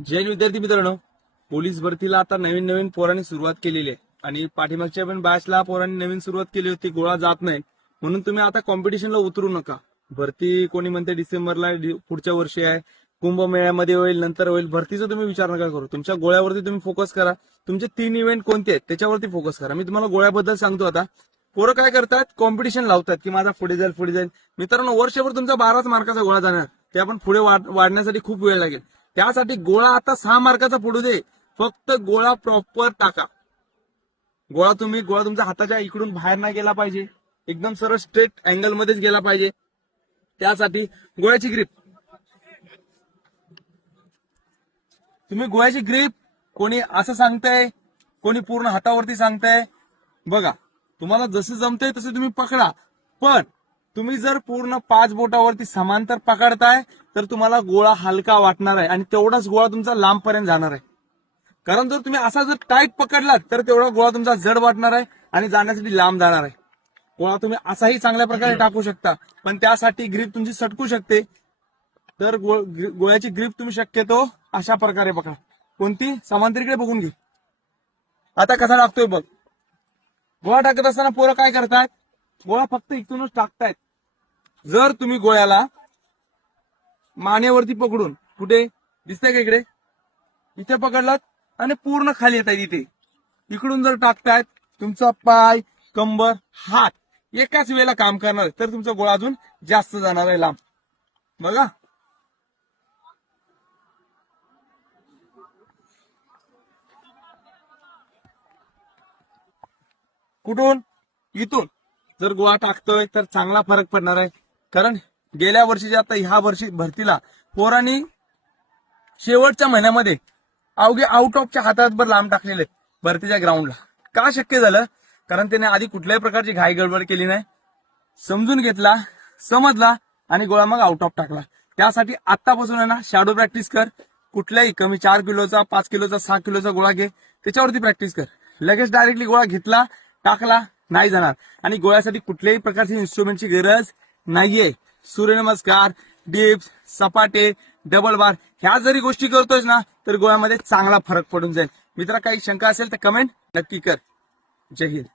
जैन विद्यार्थी मित्रांनो, पोलीस भरतीला आता नवीन नवीन पोरांनी सुरुवात केलेली आहे आणि पाठीमागच्या पण बॅचला पोरांनी नवीन सुरुवात केली होती. गोळा जात नाही म्हणून तुम्ही आता कॉम्पिटिशनला उतरू नका. भरती कोणी म्हणते डिसेंबरला पुढच्या वर्षी आहे, कुंभमेळ्यामध्ये होईल, नंतर होईल. भरतीचा तुम्ही विचार नका करू. तुमच्या गोळ्यावरती तुम्ही फोकस करा. तुमचे 3 इव्हेंट कोणते आहेत त्याच्यावरती फोकस करा. मी तुम्हाला गोळ्याबद्दल सांगतो. आता पोरं काय करतात, कॉम्पिटिशन लावतात की माझा पुढे जाईल. मित्रांनो, वर्षभर तुमचा 12 मार्काचा गोळा जाणार, ते आपण पुढे वाढण्यासाठी खूप वेळ लागेल. त्यासाठी गोळा आता 6 मार्काचा पडू दे, फक्त गोळा प्रॉपर टाका. गोळा तुमच्या हाताच्या इकडून बाहेर नाही गेला पाहिजे, एकदम सरळ स्ट्रेट अँगल मध्येच गेला पाहिजे. त्यासाठी गोळ्याची ग्रीप, तुम्ही गोळ्याची ग्रीप कोणी असं सांगताय, कोणी पूर्ण हातावरती सांगताय. बघा, तुम्हाला जसं जमतंय तसं तुम्ही पकडा. पण तुम्ही जर पूर्ण 5 बोटावरती समांतर पकडताय तर तुम्हाला गोळा हलका वाटणार आहे आणि तेवढाच गोळा तुमचा लांबपर्यंत जाणार आहे. कारण जर तुम्ही असा जर टाईट पकडलात तर तेवढा गोळा तुमचा जड वाटणार आहे आणि जाण्यासाठी लांब जाणार आहे. गोळा तुम्ही असाही चांगल्या प्रकारे टाकू शकता, पण त्यासाठी ग्रीप तुमची सटकू शकते. तर गोळ्याची ग्रीप तुम्ही शक्यतो अशा प्रकारे पकडा. कोणती? समांतरीकडे बघून घे. आता कसा टाकतोय बघ. गोळा टाकत असताना पोरं काय करतात, गोळा फक्त इथूनच टाकतायत. जर तुम्ही गोळ्याला मानेवरती पकडून, कुठे दिसतंय का, इथे पकडलात आणि पूर्ण खाली येत आहे इथे, इकडून जर टाकतायत, तुमचा पाय, कंबर, हात एकाच वेळेला काम करणार आहे, तर तुमचा गोळा अजून जास्त जाणार आहे लांब. बघा, कुठून? इथून जर गोळा टाकतोय तर चांगला फरक पडणार आहे. कारण गेल्या वर्षीच्या आता ह्या वर्षी भरतीला पोरांनी शेवटच्या महिन्यामध्ये अवघे आउट ऑफच्या हातातभर लांब टाकलेले भरतीच्या ग्राउंडला. का शक्य झालं? कारण त्याने आधी कुठल्याही प्रकारची घाई गडबड केली नाही, समजून घेतला, समजला आणि गोळा मग आउट ऑफ टाकला. त्यासाठी आतापासून आहे ना, शॅडो प्रॅक्टिस कर. कुठल्याही कमी 4 किलोचा, 5 किलोचा, 6 किलोचा गोळा घे, त्याच्यावरती प्रॅक्टिस कर. लगेच डायरेक्टली गोळा घेतला, टाकला नाही जाणार. आणि गोळ्यासाठी कुठल्याही प्रकारची इन्स्ट्रुमेंटची गरज नाहीये. सूर्यनमस्कार, डिप्स, सपाटे, डबल बार ह्या जरी गोष्टी करतोय ना, तर गोळ्यामध्ये चांगला फरक पडून जाईल. मित्रा, काही शंका असेल तर कमेंट नक्की कर. जय हिंद.